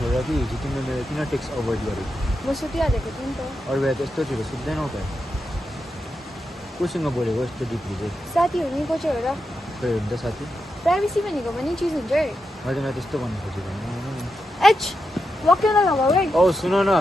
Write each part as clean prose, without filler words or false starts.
छोरा कि हिजो तिमीले मेरो किन टेक्स्ट अभोइड गर्यो म सुतिहालेको थिएँ नि त अरू बेला त यस्तो छिटो सुत्दैनौ त कोसँग बोलेको यस्तो डिपली चाहिँ साथीहरू नि को चाहिँ हो र खोइ हुन्छ साथी प्राइभेसी भनेको पनि चिज हुन्छ है मैले मलाई त्यस्तो भन्नु खोजेको एच वाक्य नलगाऊ है औ सुन न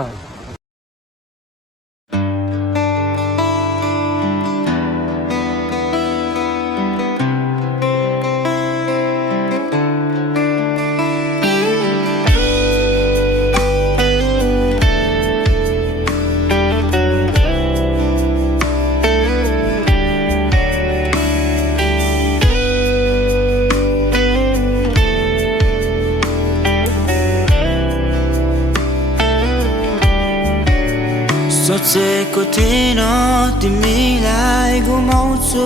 सोचेको थिएन तिमीलाई गुमाउँछु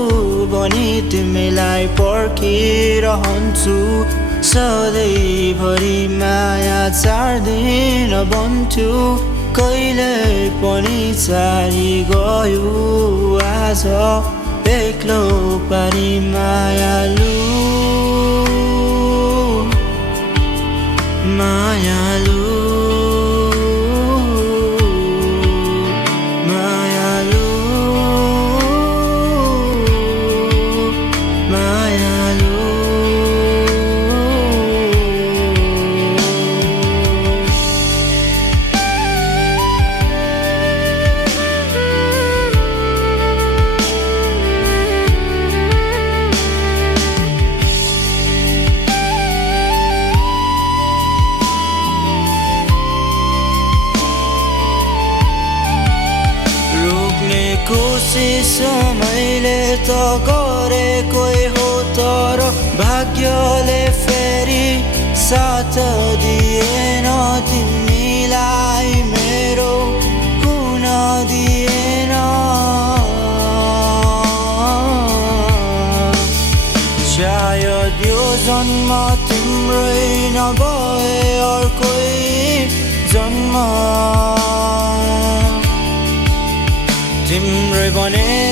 भनी तिमीलाई पर्खिरहन्छु सधैँभरि माया चार्दिन भन्थ्यो कहिले पनि चारी गयो आज एक्लो पारी मायालु मायालु कोसिस मैले त गरेको हो तर भाग्यले फेरि साथ दिएन तिमीलाई मेरो हुन दिएन सायद यो जन्म तिम्रै नभए अर्कै जन्म तिम्रै बने